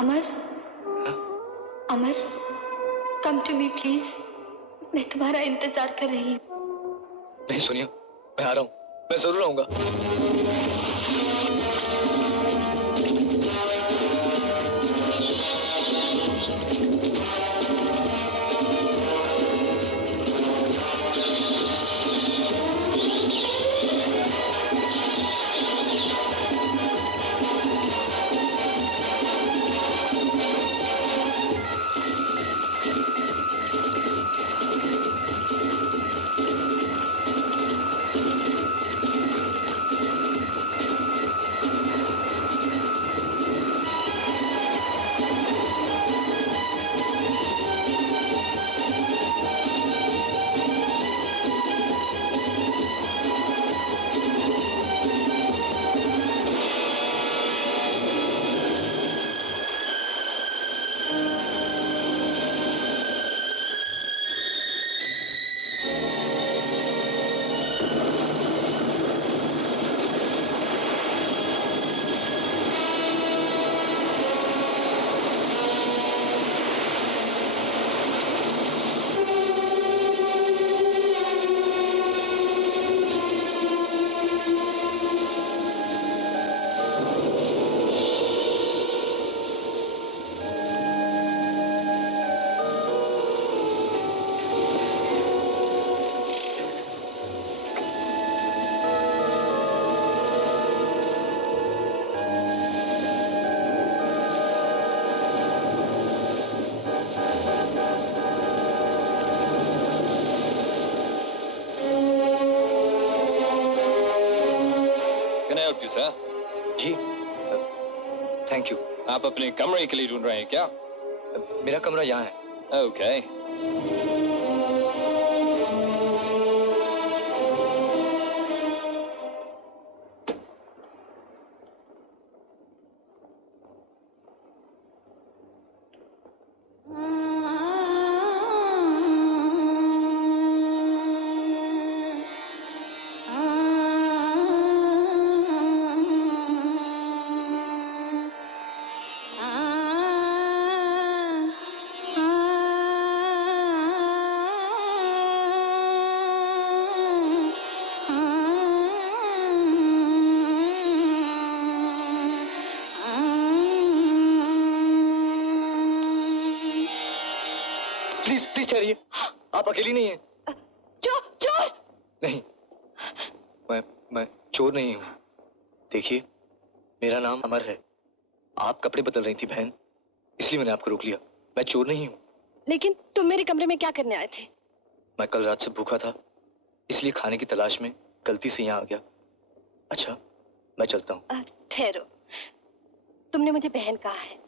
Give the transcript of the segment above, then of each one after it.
Amar, Amar, come to me please. मैं तुम्हारा इंतजार कर रही हूँ। नहीं सोनिया, मैं आ रहा हूँ, मैं जरूर आऊंगा। Sir ji, thank you. आप अपने कमरे के लिए ढूंढ रहे हैं क्या? मेरा कमरा यहाँ है। ओके। आप अकेली नहीं हैं। चोर! नहीं, मैं चोर नहीं हूँ। देखिए, मेरा नाम अमर है। आप कपड़े बदल रही थी बहन, इसलिए मैंने आपको रोक लिया। मैं चोर नहीं हूँ। लेकिन तुम मेरे कमरे में क्या करने आए थे? मैं कल रात से भूखा था, इसलिए खाने की तलाश में गलती से यहाँ आ गया। अच्छा, मैं चलता हूँ। ठहरो, तुमने मुझे बहन कहा है।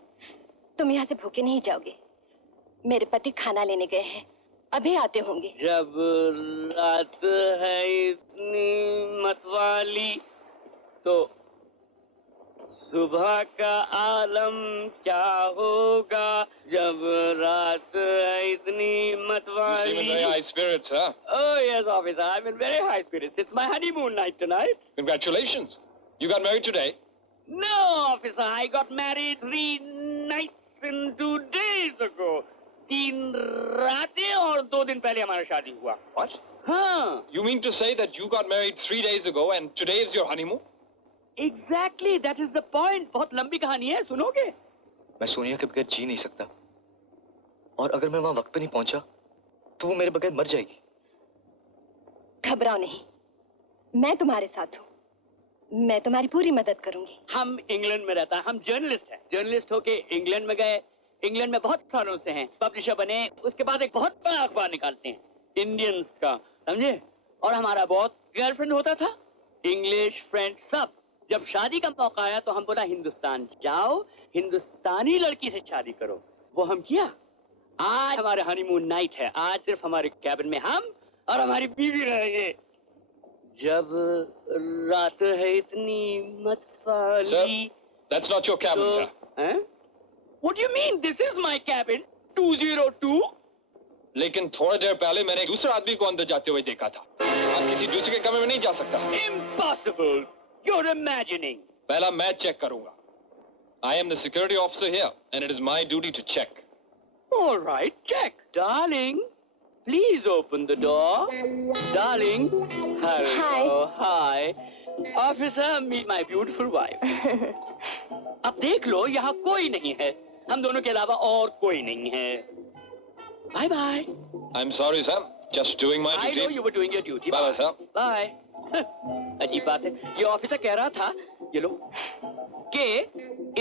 तुम यहाँ से भूखे नहीं जाओगे। मेरे पति खाना लेने गए हैं, अभी आते होंगे। जब रात है इतनी मतवाली तो सुबह का आलम क्या होगा। जब रात है इतनी मतवाली। very high spirits, huh? Oh yes, officer. I'm in very high spirits. It's my honeymoon night tonight. Congratulations. You got married today? No, officer. I got married 3 nights and 2 days ago. 3 रातें और 2 दिन पहले हमारा शादी हुआ। What? हाँ। You mean to say that you got married 3 days ago and today is your honeymoon? Exactly, that is the point. बहुत लंबी कहानी है, सुनोगे? मैं सोनिया के बगैर जी नहीं सकता, और अगर मैं वहाँ वक्त पे नहीं पहुंचा तो वो मेरे बगैर मर जाएगी। घबराओ नहीं, मैं तुम्हारे साथ हूँ। मैं तुम्हारी पूरी मदद करूंगी। हम इंग्लैंड में रहता है, हम जर्नलिस्ट हैं। जर्नलिस्ट होके इंग्लैंड में गए, इंग्लैंड में बहुत सालों से हैं, पब्लिशर बने, उसके बाद एक बहुत बड़ा अखबार निकालते हैं इंडियंस का, समझे? और हमारा बहुत गर्लफ्रेंड होता था, इंग्लिश, फ्रेंच, सब। जब शादी का मौका आया तो हम बोला हिंदुस्तान जाओ, हिंदुस्तानी लड़की से शादी करो। वो हम किया। आज हमारे हनीमून नाइट है। आज सिर्फ हमारे कैबिन में हम और हमारी बीवी रहेंगे। जब रात है इतनी मतवाली। Sir, that's not your cabin, sir. What do you mean? This is my cabin, 202. लेकिन थोड़ी देर पहले मैंने दूसरे आदमी को अंदर जाते हुए देखा था। आप किसी दूसरे के कमरे में नहीं जा सकता। Impossible. You're imagining. पहला मैं चेक करूंगा। I am the security officer here, and it is my duty to check. All right, check. Darling, please open the door. Darling, hello, hi. Officer, meet my beautiful wife. अब देख लो, यहाँ कोई नहीं है. हम दोनों के अलावा और कोई नहीं है. Bye bye. I'm sorry, sir. Just doing my I know duty. you were doing your duty. Bye, bye, sir. Bye. अजीब बात है. ये ऑफिसर कह रहा था, ये लो, कि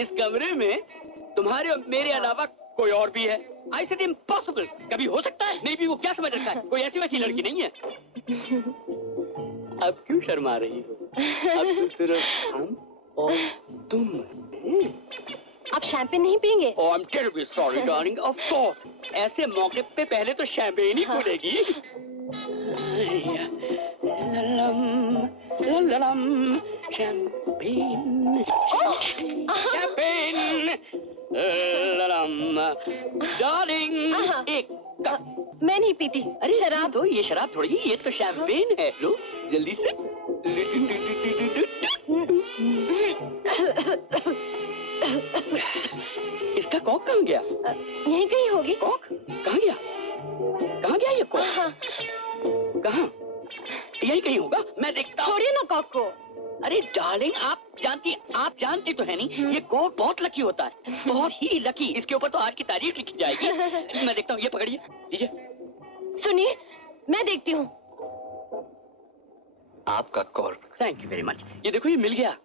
इस कमरे में तुम्हारे और मेरे अलावा कोई और भी है. I said impossible. कभी हो सकता है? नहीं भी वो क्या समझ रखा है? कोई ऐसी वैसी लड़की नहीं है. अब क्यों शर्मा रही हो? अब तो सिर्फ हम और तुम. आप शैंपेन नहीं पियेंगे? Oh, I'm terribly sorry, darling. Of course. ऐसे मौके पे पहले तो शैंपेन ही खुलेगी. ललम, शैंपेन, शैंपेन, ललम. Darling, एक कप. मैं नहीं पीती. अरे शराब. तो ये शराब थोड़ी, ये तो शैंपेन है. लो, जल्दी से. इसका कॉक कहाँ गया? यहीं कहीं होगी. कॉक कहाँ गया? कहाँ गया ये कॉक? कहाँ? यहीं कहीं होगा. मैं देखता हूँ. छोड़िए ना कॉक को. अरे डार्लिंग, आप जानती तो है नहीं, ये कॉक बहुत लकी होता है. बहुत ही लकी. इसके ऊपर तो आज की तारीख लिखी जाएगी. मैं देखता हूँ. ये पकड़िए. लीजिए. सुनिए, मैं देखती हूँ. आपका cork. Thank you very much. ये देखो, ये मिल गया.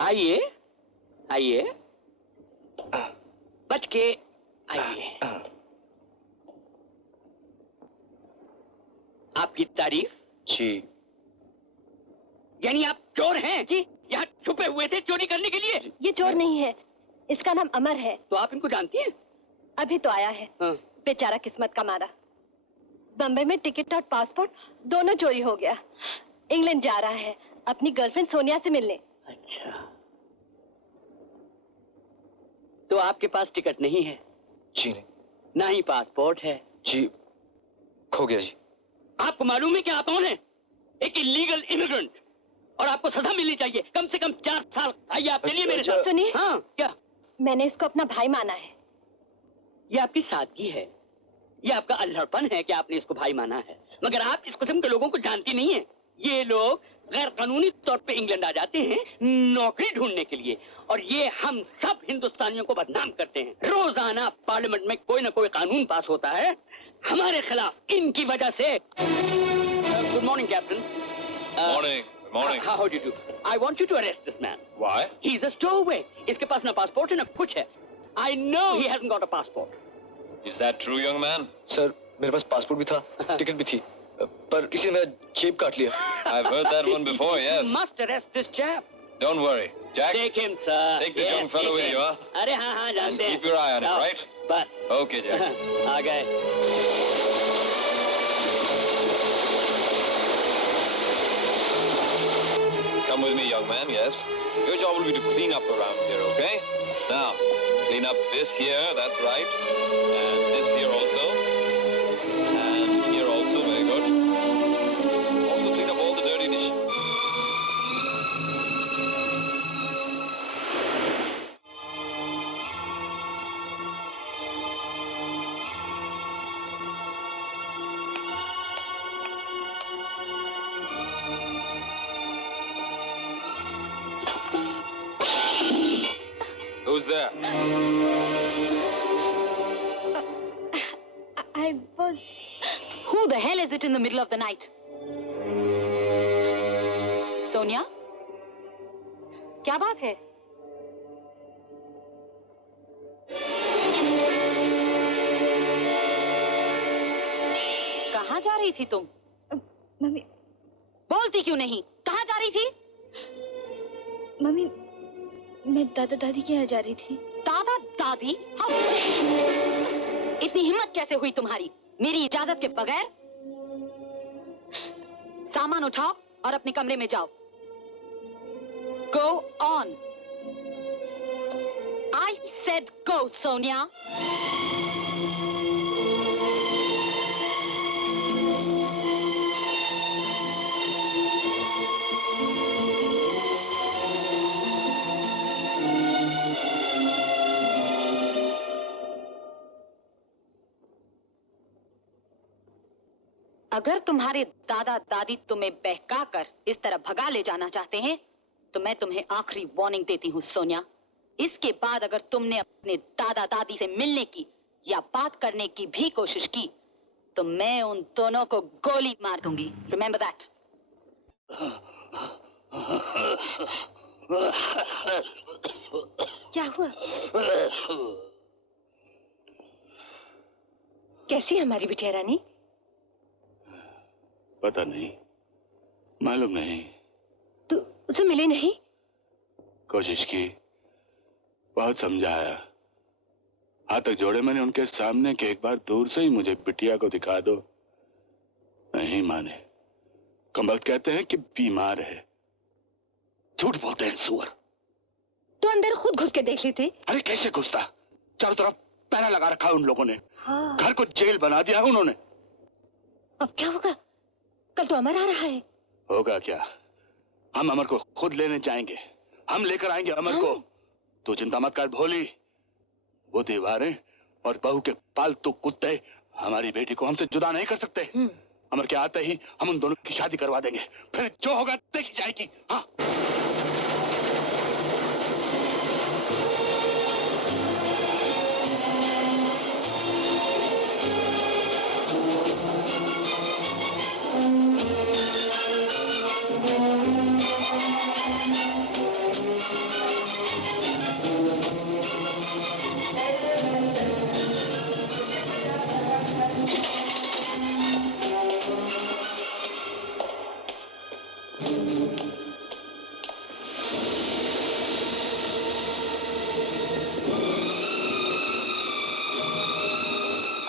आइए, आइए, बच के आइए. आपकी तारीफ. जी. यानी आप चोर हैं? जी. यहाँ छुपे हुए थे चोरी करने के लिए? ये चोर नहीं है, इसका नाम अमर है. तो आप इनको जानती हैं? अभी तो आया है. हाँ. बेचारा किस्मत का मारा. बम्बई में टिकट और पासपोर्ट दोनों चोरी हो गया. इंग्लैंड जा रहा है अपनी गर्लफ्रेंड सोनिया से मिलने. अच्छा, तो आपके पास टिकट नहीं है? जी नहीं. ना ही पासपोर्ट है? जी, खो गया जी. आपको मालूम है कि आप कौन हैं? एक इलीगल इमिग्रेंट. और आपको सजा मिलनी चाहिए, कम से कम 4 साल. आइए आप चलिए मेरे साथ. सुनिए. हाँ, क्या? मैंने इसको अपना भाई माना है. ये आपकी सादगी है, ये आपका अल्हड़पन है कि आपने इसको भाई माना है. मगर आप इस किस्म के लोगों को जानती नहीं है. ये लोग गैर कानूनी तौर पे इंग्लैंड आ जाते हैं नौकरी ढूंढने के लिए, और ये हम सब हिंदुस्तानियों को बदनाम करते हैं. रोजाना पार्लियामेंट में कोई ना कोई कानून पास होता है हमारे खिलाफ, इनकी वजह से. Good morning captain. Morning. Morning. How do you do? I want you to arrest this man. Why? He's a stowaway. इसके पास ना पासपोर्ट है ना कुछ है. I know he hasn't got a passport. Is that true, young man? Sir, मेरे पास passport भी था, ticket भी थी, पर किसी ने मेरा जेब काट लिया. I've heard that one before, yes. You must arrest this chap. Don't worry. Jack, Take him, sir. take the young fellow with you, huh? अरे हाँ हाँ जानते हैं. Keep your eye on him, आओ, right? बस. Okay, Jack. आ गए. Come with me, young man, yes. Your job will be to clean up around here, okay? Now, clean up this here, that's right. And this here also. And here also, very good. Also clean up all the dirty dishes. Who's there? I was. Who the hell is it in the middle of the night? Sonia, क्या बात है? कहाँ जा रही थी तुम? Mummy. बोलती क्यों नहीं? कहाँ जा रही थी? मम्मी, मैं दादा दादी के यहाँ जा रही थी. दादा दादी? हाँ. इतनी हिम्मत कैसे हुई तुम्हारी? मेरी इजाजत के बगैर? सामान उठाओ और अपने कमरे में जाओ. Go on. I said go, Sonia. अगर तुम्हारे दादा दादी तुम्हें बहकाकर इस तरह भगा ले जाना चाहते हैं तो मैं तुम्हें आखिरी वार्निंग देती हूँ सोनिया। इसके बाद अगर तुमने अपने दादा दादी से मिलने की या बात करने की भी कोशिश की तो मैं उन दोनों को गोली मार दूंगी। Remember that. क्या हुआ? कैसी है हमारी बिटिया रानी? पता नहीं, मालूम नहीं। तू उसे मिले नहीं? कोशिश की, बहुत समझाया, हाथ तक जोड़े मैंने उनके सामने कि एक बार दूर से ही मुझे बिटिया को दिखा दो। नहीं माने। कमबख्त कहते हैं कि बीमार है। झूठ बोलते हैं सुअर। तो अंदर खुद घुस के देख लेते। अरे कैसे घुसता? चारों तरफ पहरा लगा रखा है उन लोगों ने। हाँ। घर को जेल बना दिया है उन्होंने। अब क्या होगा? कल तो अमर आ रहा है। होगा क्या? हम अमर को खुद लेने जाएंगे। हम लेकर आएंगे अमर को। तू चिंता मत कर भोली। वो दीवारें और बहू के पालतू कुत्ते हमारी बेटी को हमसे जुदा नहीं कर सकते। अमर के आते ही हम उन दोनों की शादी करवा देंगे। फिर जो होगा देखी जाएगी। हाँ।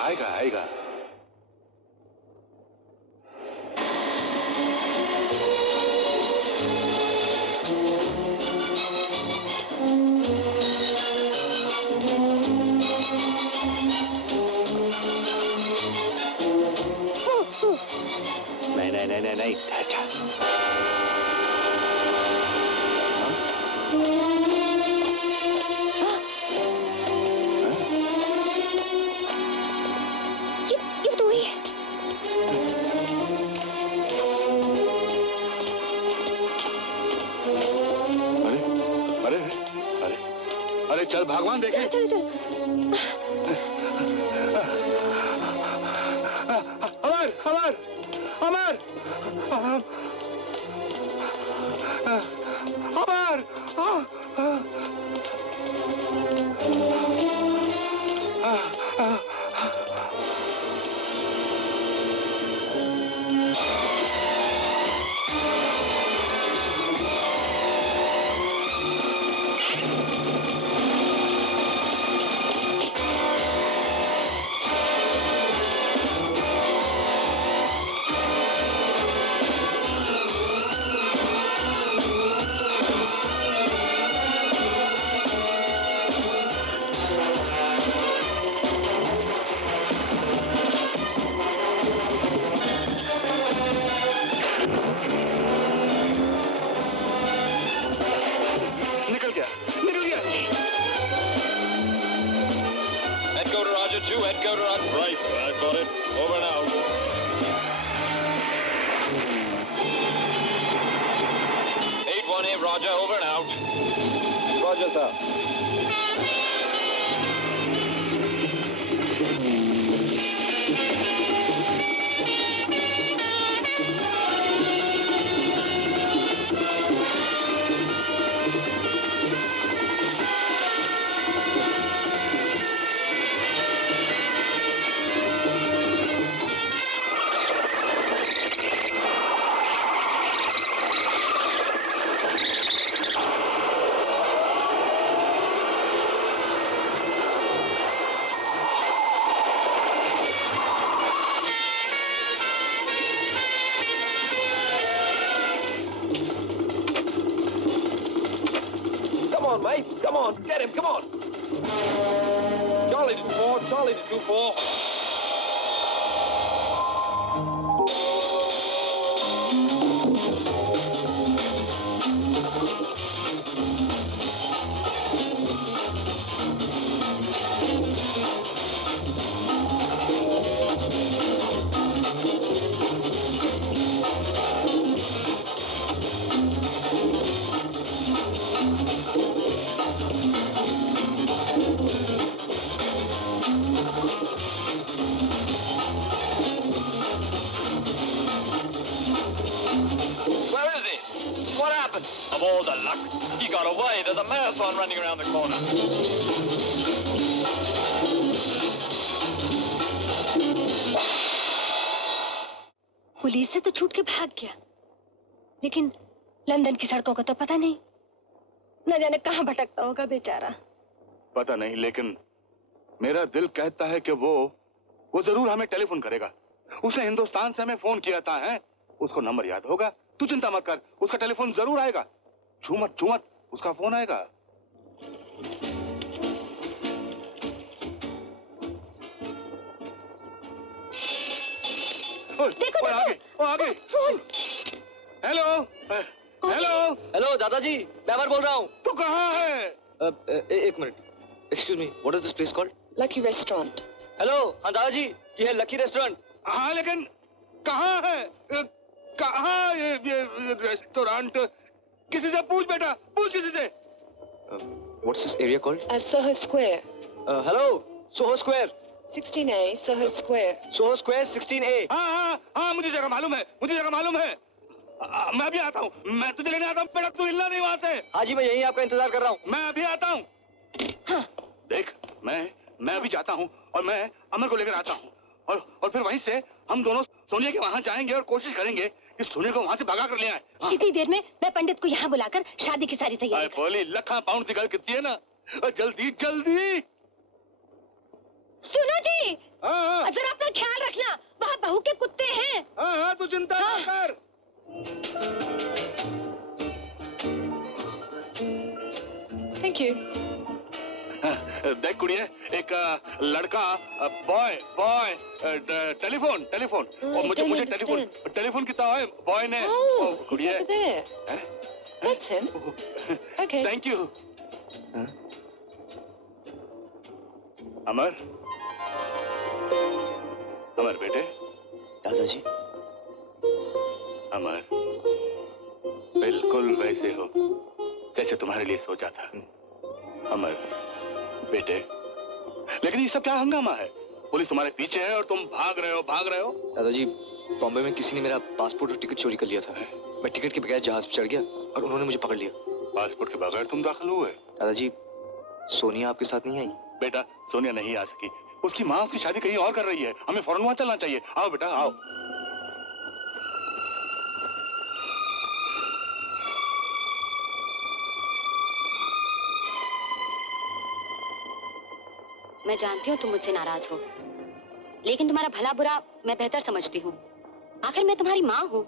आएगा आएगा। नहीं नहीं नहीं नहीं नहीं। ये तो ही है। अरे अरे अरे अरे चल भगवान देखे। चल चल। Amar Amar Amar Amar Headquarter on right. I got it. Over and out. Roger, over and out. Roger, sir. Come on, mate. Come on. Get him. Come on. Charlie to 2-4. Charlie to 2-4. What happened? Of all the luck, he got away. There's a marathon running around the corner. Police से तो छूट के भाग गया, लेकिन London की सड़कों का तो पता नहीं। न जाने कहाँ भटकता होगा बेचारा। पता नहीं, लेकिन मेरा दिल कहता है कि वो जरूर हमें टेलीफोन करेगा। उसने हिंदुस्तान से हमें फोन किया था, है? उसको नंबर याद होगा। तू चिंता मत कर, उसका टेलीफोन जरूर आएगा। छू मत, उसका फोन आएगा। देखो आगे। हेलो हेलो दादाजी, मैं अमर बोल रहा हूँ। तू कहाँ है? एक minute, excuse me, what is this place called? Lucky restaurant. Hello, हाँ दादाजी, ये है लकी रेस्टोरेंट। हाँ, लेकिन कहाँ है? कहाँ ये रेस्टोरेंट? किसी से पूछ बेटा, पूछ किसी से। What's this area called? Soho square. Hello, Soho square. 16A Soho square. Soho square 16A। हाँ, मुझे जगह मालूम है। मैं भी आता हूँ, मैं तुझे लेने आता हूँ बेटा, तू हिलना नहीं वहाँ से। हाँ जी, मैं यहीं आपका इंतजार कर रहा हूँ। मैं अभी आता हूँ। हाँ। देख, मैं अभी जाता हूँ और मैं अमर को लेकर आता हूँ और फिर वहीं से हम दोनों सोनिया के वहाँ जाएंगे और कोशिश करेंगे कि सोनिया को वहाँ से भगा कर ले आए। हाँ। इतनी देर में मैं पंडित को यहाँ बुलाकर शादी की सारी तैयारी कर। बोली लखा पाउंड की गल कितनी है ना, जल्दी। सुनो जी, हाँ। जरा अपना ख्याल रखना, वहाँ बहू के कुत्ते हैं। हाँ, तू चिंता मत कर। Thank you. देख कुड़िए, एक लड़का बॉय टेलीफोन और मुझे टेलीफोन कितना है बॉय ने। कुड़िए, That's him. Okay. Thank you. Amar बेटे। दादाजी, अमर, बिल्कुल वैसे हो जैसे तुम्हारे लिए सोचा था। अमर बेटे, लेकिन ये सब क्या हंगामा है? पुलिस तुम्हारे पीछे है और तुम भाग रहे हो। दादाजी, बॉम्बे में किसी ने मेरा पासपोर्ट और टिकट चोरी कर लिया था। मैं टिकट के बगैर जहाज पे चढ़ गया और उन्होंने मुझे पकड़ लिया। पासपोर्ट के बगैर तुम दाखिल हुए? दादाजी, सोनिया आपके साथ नहीं आई? बेटा, सोनिया नहीं आ सकी। उसकी माँ उसकी शादी कहीं और कर रही है। हमें फौरन वहां चलना चाहिए। आओ बेटा, आओ। मैं जानती हूँ तुम मुझसे नाराज हो, लेकिन तुम्हारा भला बुरा मैं बेहतर समझती हूँ। आखिर मैं तुम्हारी माँ हूँ।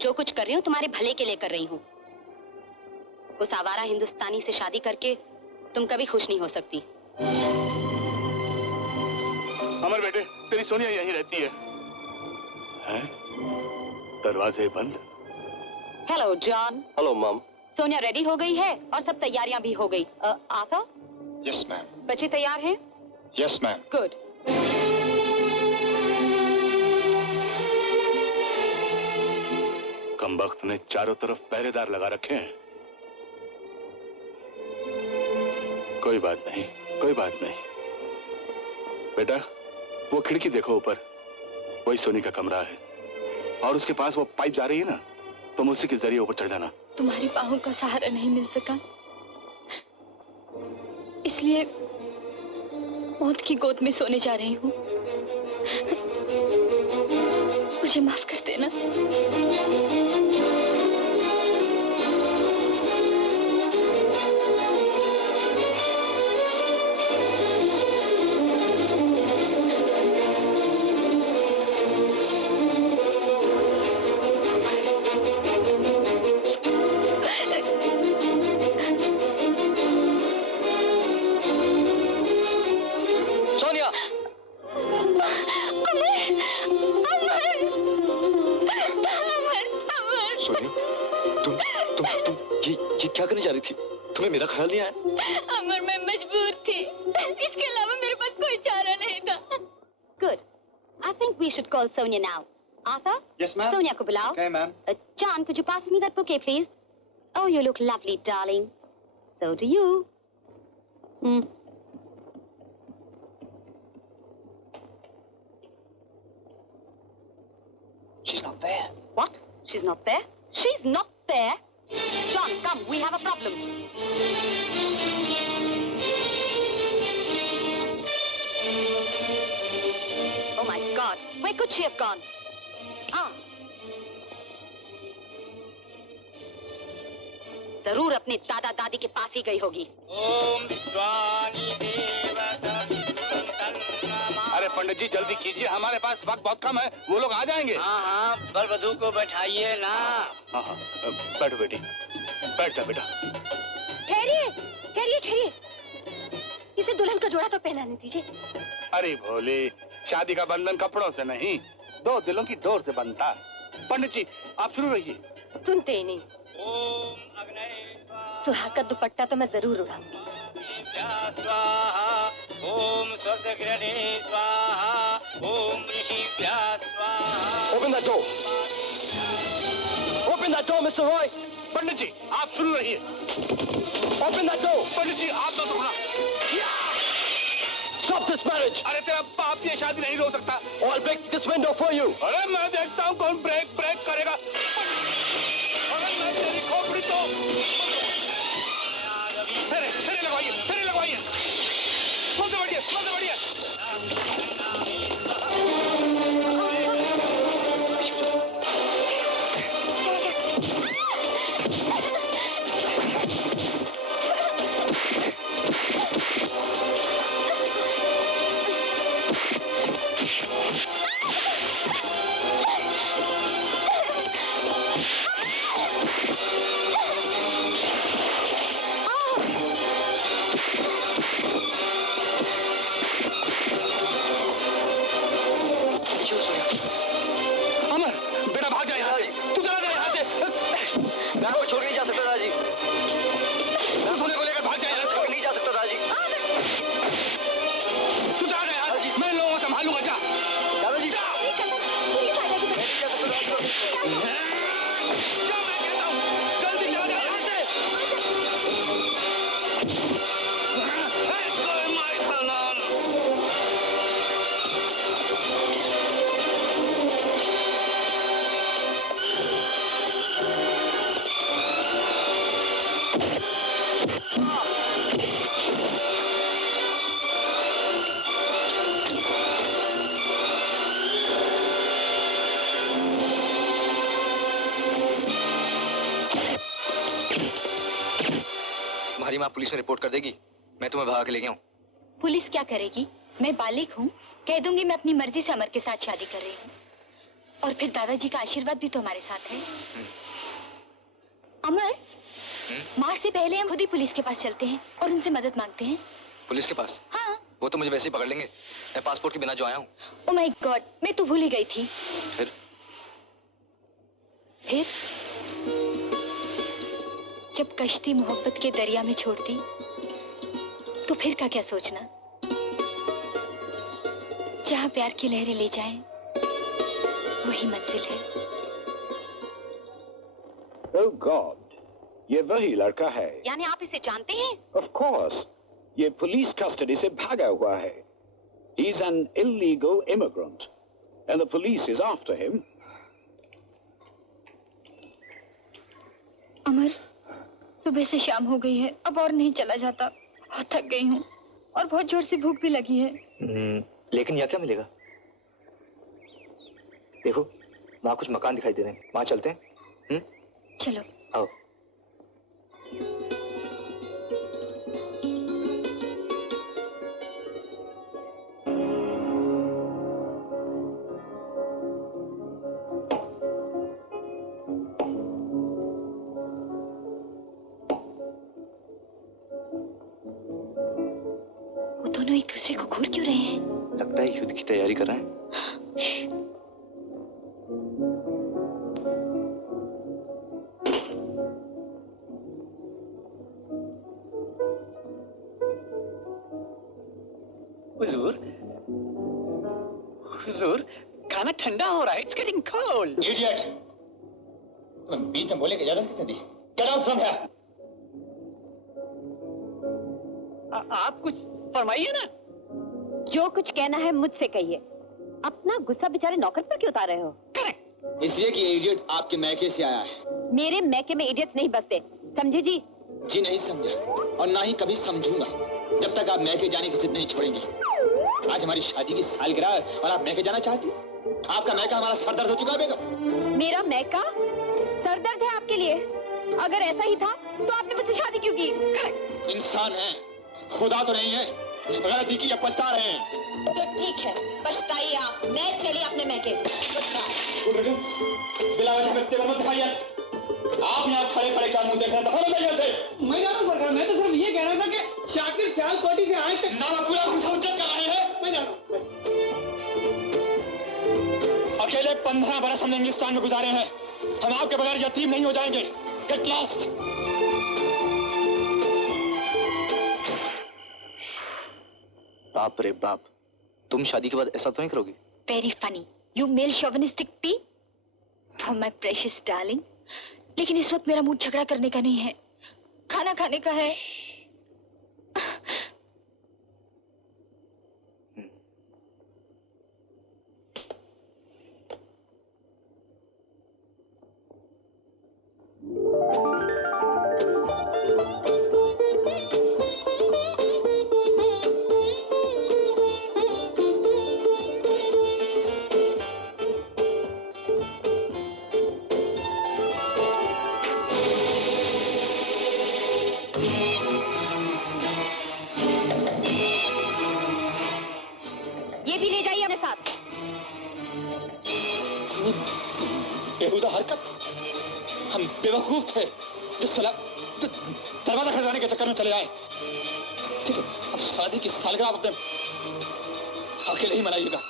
जो कुछ कर रही हूँ तुम्हारे भले के लिए कर रही हूँ। उस आवारा हिंदुस्तानी से शादी करके तुम कभी खुश नहीं हो सकती। अमर बेटे, तेरी सोनिया यहीं रहती है? दरवाजे बंद। Hello John. Hello, Mom. Sonia ready हो गई है और सब तैयारियां भी हो गई। आशा? Yes, ma'am. बच्चे तैयार हैं? Yes, ma'am. गुड। कमबख्त ने चारों तरफ पहरेदार लगा रखे हैं। कोई बात नहीं बेटा, वो खिड़की देखो ऊपर, वही सोनी का कमरा है और उसके पास वो पाइप जा रही है ना, तुम उसी के जरिए ऊपर चढ़ जाना। तुम्हारी बाहों का सहारा नहीं मिल सका, इसलिए मौत की गोद में सोने जा रही हूँ। मुझे माफ कर देना। क्या करने जा रही थी? तुम्हें मेरा ख्याल नहीं आया? अमर, मैं मजबूर थी, इसके अलावा मेरे पास कोई चारा नहीं था। Good. I think we should call Sonia now. Arthur? Yes, ma'am. Sonia को बुलाओ. Okay, ma'am. John, could you pass me that bouquet, please? Oh, you look lovely, darling. So do you. She's not there. What? She's not there? She's not there? make could she have gone? जरूर अपने दादा दादी के पास ही गई होगी। ओम विश्वानि देव अरे पंडित जी जल्दी कीजिए, हमारे पास वक्त बहुत कम है, वो लोग आ जाएंगे। हाँ हाँ, वर वधू को बैठाइए ना। हाँ हाँ, बैठो बेटी, बैठ जा बेटा। ठहरिए ठहरिए ठहरिए, इसे दुल्हन का जोड़ा तो पहनाने दीजिए। अरे भोले, शादी का बंधन कपड़ों से नहीं, दो दिलों की डोर से बनता है। पंडित जी आप शुरू रहिए। सुनते ही नहीं। ओम अग्नये सुहाग का दुपट्टा तो मैं जरूर उड़ाऊंगी। स्वाहा, ओम स्वसग्रणे स्वाहा, ओम ऋषिभ्या स्वाहा। Open that door. Open that door, Mr. Roy. पंडित जी आप शुरू रहिए। Open that door. पंडित जी आप तो रुकना। Stop this marriage. अरे तेरा बाप ये शादी नहीं रोक सकता। Or I'll break this window for you. अरे मैं देखता हूँ कौन ब्रेक करेगा। अरे मैं तेरी खोपड़ी तो फेरे लगवाइए। बोलते बढ़िए। छोड़ नहीं जा सकता दादाजी। तू सोने को लेकर भाग जा यहाँ से। नहीं जा सकता दादाजी। तू जा यहाँ से, मैं लोगों को संभालूंगा। जा दादाजी। जा मैं कहता हूँ, जल्दी चला जा यहाँ से। तुम्हारी माँ पुलिस में रिपोर्ट कर देगी, मैं तुम्हें भगा के ले गया हूँ। पुलिस क्या करेगी? मैं बालिक हूँ, कह दूंगी मैं अपनी मर्जी से अमर के साथ शादी कर रही हूँ। और फिर दादाजी का आशीर्वाद भी तो हमारे साथ है। अमर, माँ से पहले हम खुद ही पुलिस के पास चलते हैं और उनसे मदद मांगते हैं। पुलिस के पास? हाँ। वो तो मुझे वैसे ही पकड़ लेंगे, मैं पासपोर्ट के बिना जो आया हूँ। ओह माय गॉड, मैं तो भूल ही गई थी। फिर जब कश्ती मोहब्बत के दरिया में छोड़ दी तो फिर का क्या सोचना। जहाँ प्यार की लहरें ले जाएं, वही मंजिल है। Oh God, ये वही लड़का है। यानी आप इसे जानते हैं? Of course, ये पुलिस कस्टडी से भागा हुआ है। He's an illegal immigrant, and the police is after him. अमर, सुबह से शाम हो गई है, अब और नहीं चला जाता। बहुत थक गई हूँ और बहुत जोर से भूख भी लगी है। लेकिन यहाँ क्या मिलेगा? देखो, वहाँ कुछ मकान दिखाई दे रहे हैं, वहाँ चलते हैं। चलो। आओ। एक दूसरे को घूर क्यों रहे हैं? लगता है युद्ध की तैयारी कर रहे हैं। हुजूर, खाना ठंडा हो रहा है। It's getting cold. Idiot! तुम बीच में बोले की इजाजत किसने दी? Get out from here! आप कुछ फरमाइए ना। जो कुछ कहना है मुझसे कहिए। अपना गुस्सा बेचारे नौकर पर क्यों उतार रहे हो? करेक्ट। इसलिए कि इडियट आपके मैके से आया है। मेरे मैके में इडियट्स नहीं बसते, समझे जी? जी नहीं समझा और ना ही कभी समझूंगा जब तक आप मैके जाने की जिद नहीं छोड़ेंगी। आज हमारी शादी की सालगिरह और आप मैके जाना चाहती? आपका मैका हमारा सर दर्द हो चुका है बेगम। मेरा मैका सर दर्द है आपके लिए? अगर ऐसा ही था तो आपने मुझसे शादी क्यों की? इंसान है, खुदा तो नहीं है। गलती की अब पछता रहे हैं। तो ठीक है, पछताइए आप। मैं चली अपने मैके। Good bye. बिला वजह में तेवर मत दिखाइए। आप यहाँ खड़े खड़े क्या मुंह देख रहे हैं? दफा से। मैं जा रहा हूँ सरकार, मैं तो सिर्फ ये कह रहा था कि शाकिर सियालकोटी से आए तक नाला पूरा हमसे उज्जत कर रहे हैं। मैं जा रहा हूँ। अकेले 15 बरस हम रेगिस्तान में गुजारे हैं। हम आपके बगैर यतीम नहीं हो जाएंगे। Get lost. बाप रे बाप, तुम शादी के बाद ऐसा तो नहीं करोगी? Very funny, you male chauvinistic P for my precious darling. लेकिन इस वक्त मेरा मूड झगड़ा करने का नहीं है, खाना खाने का है। ये भी ले जाइए अपने साथ। बेहुदा हरकत। हम बेवकूफ थे जो दरवाजा खड़काने के चक्कर में चले आए। ठीक है, अब शादी की सालगिरह आप अपने अकेले ही मनाइएगा।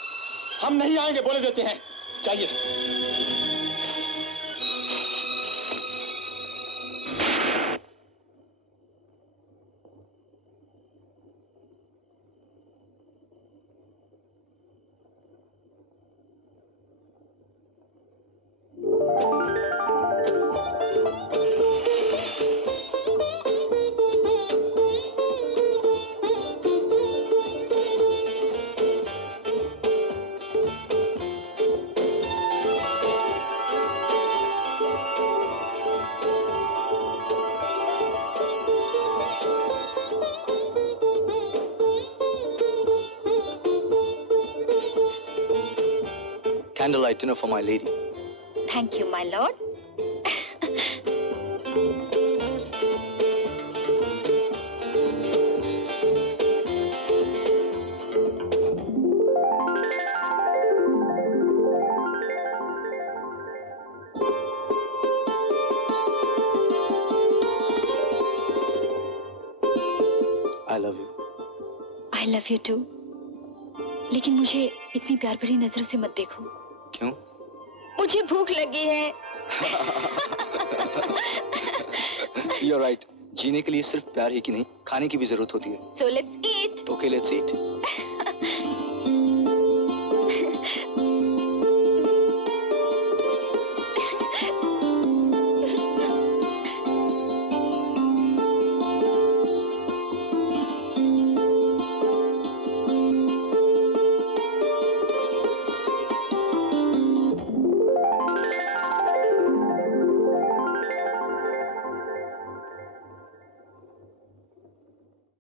हम नहीं आएंगे, बोले देते हैं। जाइए। Candlelight dinner for my lady. Thank you, my lord. I love you. I love you too. लेकिन मुझे इतनी प्यार भरी नजर से मत देखो। क्यों? मुझे भूख लगी है। You're right. जीने के लिए सिर्फ प्यार ही की नहीं, खाने की भी जरूरत होती है। So let's eat. Okay, let's eat.